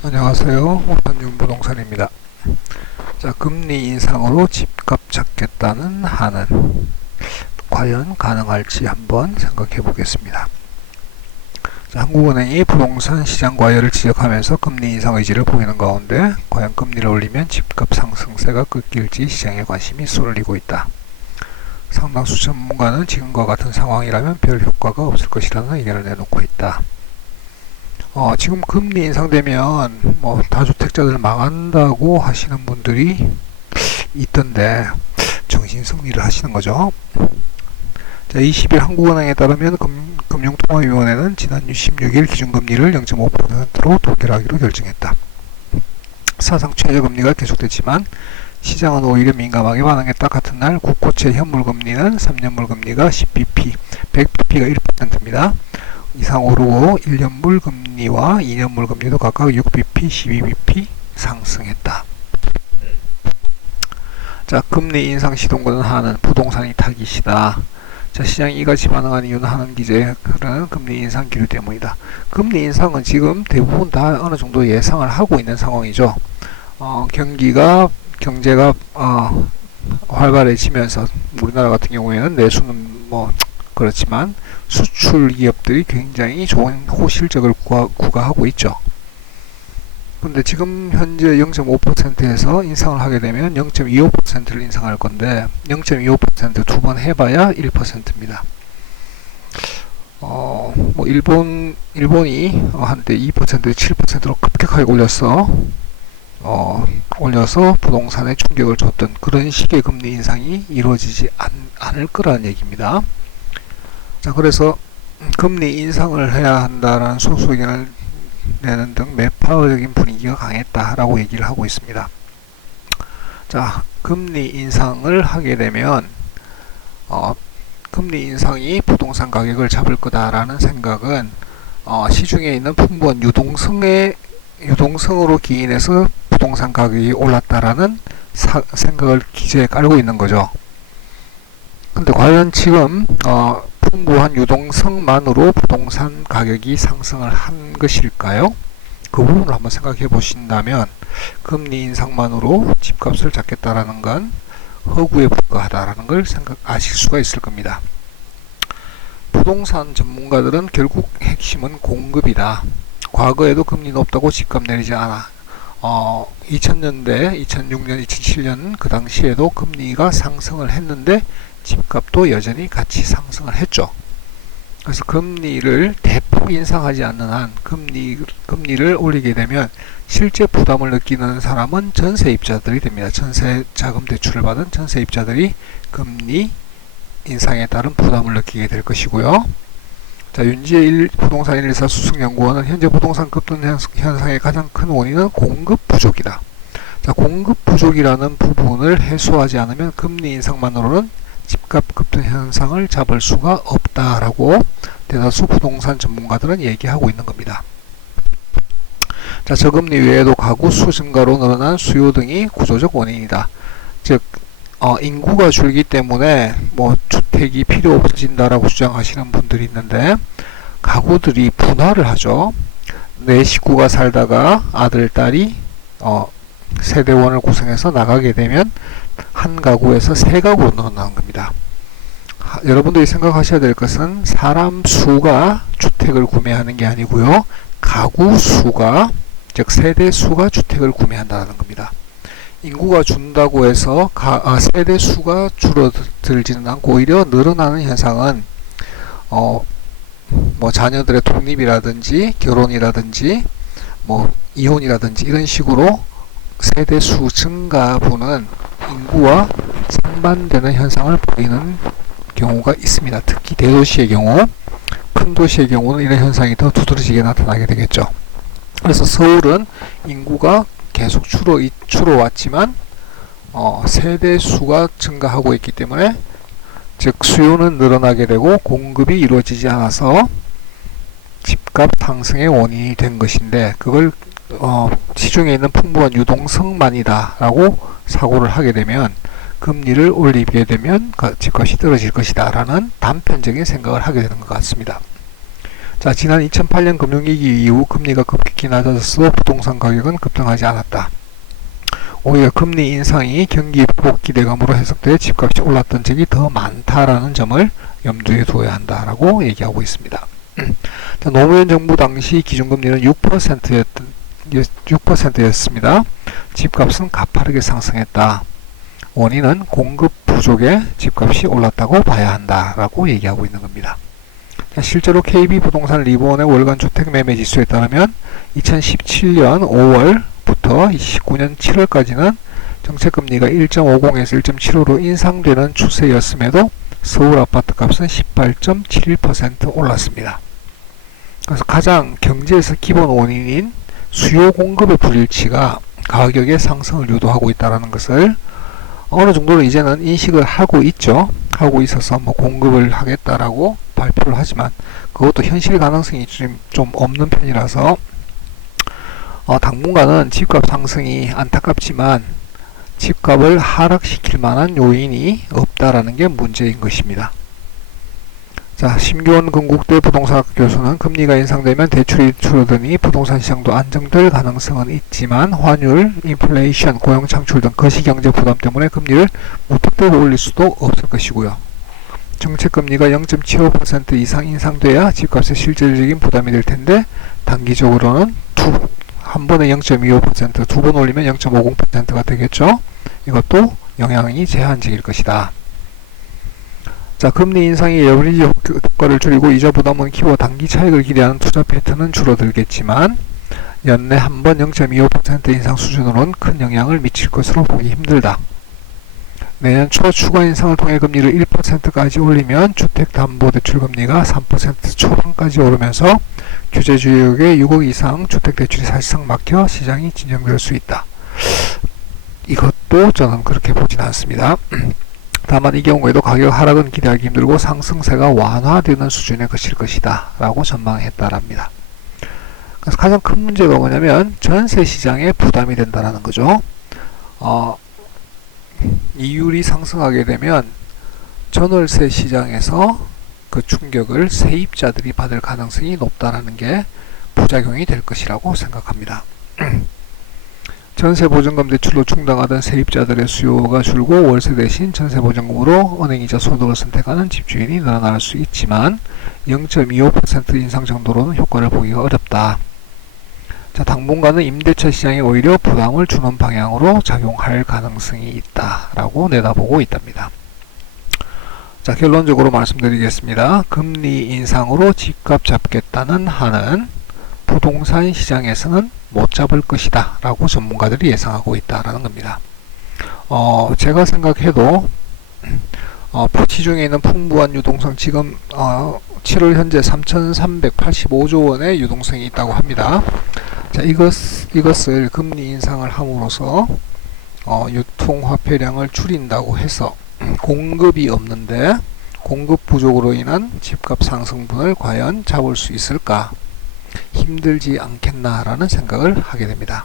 안녕하세요. 한윤부동산입니다. 자, 금리 인상으로 집값 잡겠다는 한은 과연 가능할지 한번 생각해 보겠습니다. 자, 한국은행이 부동산 시장 과열을 지적하면서 금리 인상 의지를 보이는 가운데 과연 금리를 올리면 집값 상승세가 끊길지 시장에 관심이 쏠리고 있다. 상당수 전문가는 지금과 같은 상황이라면 별 효과가 없을 것이라는 의견을 내놓고 있다. 지금 금리 인상되면 다주택자들 망한다고 하시는 분들이 있던데 정신승리를 하시는 거죠. 자, 20일 한국은행에 따르면 금융통화위원회는 지난 16일 기준금리를 0.5%로 동결하기로 결정했다. 사상 최저금리가 계속됐지만 시장은 오히려 민감하게 반응했다. 같은 날 국고채 현물금리는 3년물 금리가 10bp, 100bp가 1%입니다. 이상 오르고 1년물 금리와 2년물 금리도 각각 6bp, 12bp 상승했다. 자, 금리 인상 시동거는 하는 부동산이 타깃이다. 자, 시장이 이같이 반응한 이유는 하는 기재에 흐르는 금리 인상 기류 때문이다. 금리 인상은 지금 대부분 다 어느 정도 예상을 하고 있는 상황이죠. 경제가 활발해지면서 우리나라 같은 경우에는 내수는 그렇지만 수출 기업들이 굉장히 좋은 호실적을 구가하고 있죠. 근데 지금 현재 0.5%에서 인상을 하게 되면 0.25%를 인상할 건데 0.25% 두 번 해봐야 1%입니다. 일본이 한때 2% 7%로 급격하게 올려서 부동산에 충격을 줬던 그런 식의 금리 인상이 이루어지지 않을 거라는 얘기입니다. 자, 그래서 금리 인상을 해야 한다라는 소수 의견을 내는 등 매파적인 분위기가 강했다라고 얘기를 하고 있습니다. 자, 금리 인상을 하게 되면 금리 인상이 부동산 가격을 잡을 거다라는 생각은 시중에 있는 풍부한 유동성으로 기인해서 부동산 가격이 올랐다라는 생각을 기재에 깔고 있는 거죠. 근데 과연 지금 풍부한 유동성만으로 부동산 가격이 상승을 한 것일까요? 그 부분을 한번 생각해 보신다면 금리 인상만으로 집값을 잡겠다라는 건 허구에 불과하다라는 걸 아실 수가 있을 겁니다. 부동산 전문가들은 결국 핵심은 공급이다. 과거에도 금리 높다고 집값 내리지 않아. 2000년대, 2006년, 2007년 그 당시에도 금리가 상승을 했는데 집값도 여전히 같이 상승을 했죠. 그래서 금리를 대폭 인상하지 않는 한 금리를 올리게 되면 실제 부담을 느끼는 사람은 전세입자들이 됩니다. 전세 자금 대출을 받은 전세입자들이 금리 인상에 따른 부담을 느끼게 될 것이고요. 자, 윤지혜 부동산 114 수승연구원은 현재 부동산 급등 현상의 가장 큰 원인은 공급 부족이다. 자, 공급 부족이라는 부분을 해소하지 않으면 금리 인상만으로는 집값 급등 현상을 잡을 수가 없다라고 대다수 부동산 전문가들은 얘기하고 있는 겁니다. 자, 저금리 외에도 가구 수 증가로 늘어난 수요 등이 구조적 원인이다. 즉, 인구가 줄기 때문에 주택이 필요 없어진다라고 주장하시는 분들이 있는데 가구들이 분화를 하죠. 내 식구가 살다가 아들, 딸이 세대원을 구성해서 나가게 되면 한 가구에서 세 가구로 늘어나는 겁니다. 여러분들이 생각하셔야 될 것은 사람 수가 주택을 구매하는 게 아니고요. 가구 수가, 즉 세대 수가 주택을 구매한다는 겁니다. 인구가 준다고 해서 세대 수가 줄어들지는 않고 오히려 늘어나는 현상은 자녀들의 독립이라든지 결혼이라든지 이혼이라든지 이런 식으로 세대 수 증가분은 인구와 상반되는 현상을 보이는 경우가 있습니다. 특히 대도시의 경우, 큰 도시의 경우는 이런 현상이 더 두드러지게 나타나게 되겠죠. 그래서 서울은 인구가 계속 줄어왔지만 세대 수가 증가하고 있기 때문에 즉 수요는 늘어나게 되고 공급이 이루어지지 않아서 집값 상승의 원인이 된 것인데 그걸 시중에 있는 풍부한 유동성만이다 라고 사고를 하게 되면 금리를 올리게 되면 집값이 떨어질 것이다 라는 단편적인 생각을 하게 되는 것 같습니다. 자, 지난 2008년 금융위기 이후 금리가 급격히 낮아졌어도 부동산 가격은 급등하지 않았다. 오히려 금리 인상이 경기 회복 기대감으로 해석돼 집값이 올랐던 적이 더 많다라는 점을 염두에 두어야 한다라고 얘기하고 있습니다. 자, 노무현 정부 당시 기준금리는 6%였습니다. 집값은 가파르게 상승했다. 원인은 공급 부족에 집값이 올랐다고 봐야 한다라고 얘기하고 있는 겁니다. 자, 실제로 KB부동산 리본의 월간 주택 매매 지수에 따르면 2017년 5월부터 19년 7월까지는 정책금리가 1.50에서 1.75로 인상되는 추세였음에도 서울 아파트 값은 18.71% 올랐습니다. 그래서 가장 경제에서 기본 원인인 수요 공급의 불일치가 가격의 상승을 유도하고 있다는 것을 어느 정도로 이제는 인식을 하고 있죠. 하고 있어서 뭐 공급을 하겠다라고 발표를 하지만 그것도 현실 가능성이 좀 없는 편이라서 당분간은 집값 상승이 안타깝지만 집값을 하락시킬 만한 요인이 없다라는 게 문제인 것입니다. 자, 심교원 건국대 부동산학과 교수는 금리가 인상되면 대출이 줄어드니 부동산 시장도 안정될 가능성은 있지만 환율, 인플레이션, 고용 창출 등 거시경제 부담 때문에 금리를 무턱대고 올릴 수도 없을 것이고요. 정책금리가 0.75% 이상 인상돼야 집값에 실질적인 부담이 될 텐데 단기적으로는 한 번에 0.25%, 두 번 올리면 0.50%가 되겠죠. 이것도 영향이 제한적일 것이다. 자, 금리 인상이 레버리지 효과를 줄이고 이자 부담은 키워 단기 차익을 기대하는 투자 패턴은 줄어들겠지만 연내 한 번 0.25% 인상 수준으로는 큰 영향을 미칠 것으로 보기 힘들다. 내년 초 추가 인상을 통해 금리를 1%까지 올리면 주택담보대출 금리가 3% 초반까지 오르면서 규제지역에 6억 이상 주택대출이 사실상 막혀 시장이 진정될 수 있다. 이것도 저는 그렇게 보진 않습니다. 다만 이 경우에도 가격 하락은 기대하기 힘들고 상승세가 완화되는 수준의 것일 것이다 라고 전망했다랍니다. 그래서 가장 큰 문제가 뭐냐면 전세 시장에 부담이 된다는 거죠. 이율이 상승하게 되면 전월세 시장에서 그 충격을 세입자들이 받을 가능성이 높다라는 게 부작용이 될 것이라고 생각합니다. 전세보증금 대출로 충당하던 세입자들의 수요가 줄고 월세 대신 전세보증금으로 은행이자 소득을 선택하는 집주인이 늘어날 수 있지만 0.25% 인상 정도로는 효과를 보기가 어렵다. 자, 당분간은 임대차 시장에 오히려 부담을 주는 방향으로 작용할 가능성이 있다라고 내다보고 있답니다. 자, 결론적으로 말씀드리겠습니다. 금리 인상으로 집값 잡겠다는 한은 부동산 시장에서는 못 잡을 것이다 라고 전문가들이 예상하고 있다라는 겁니다. 제가 생각해도 시중에 있는 풍부한 유동성 지금 7월 현재 3,385조 원의 유동성이 있다고 합니다. 자, 이것을 금리 인상을 함으로써 유통화폐량을 줄인다고 해서 공급이 없는데 공급 부족으로 인한 집값 상승분을 과연 잡을 수 있을까? 힘들지 않겠나라는 생각을 하게 됩니다.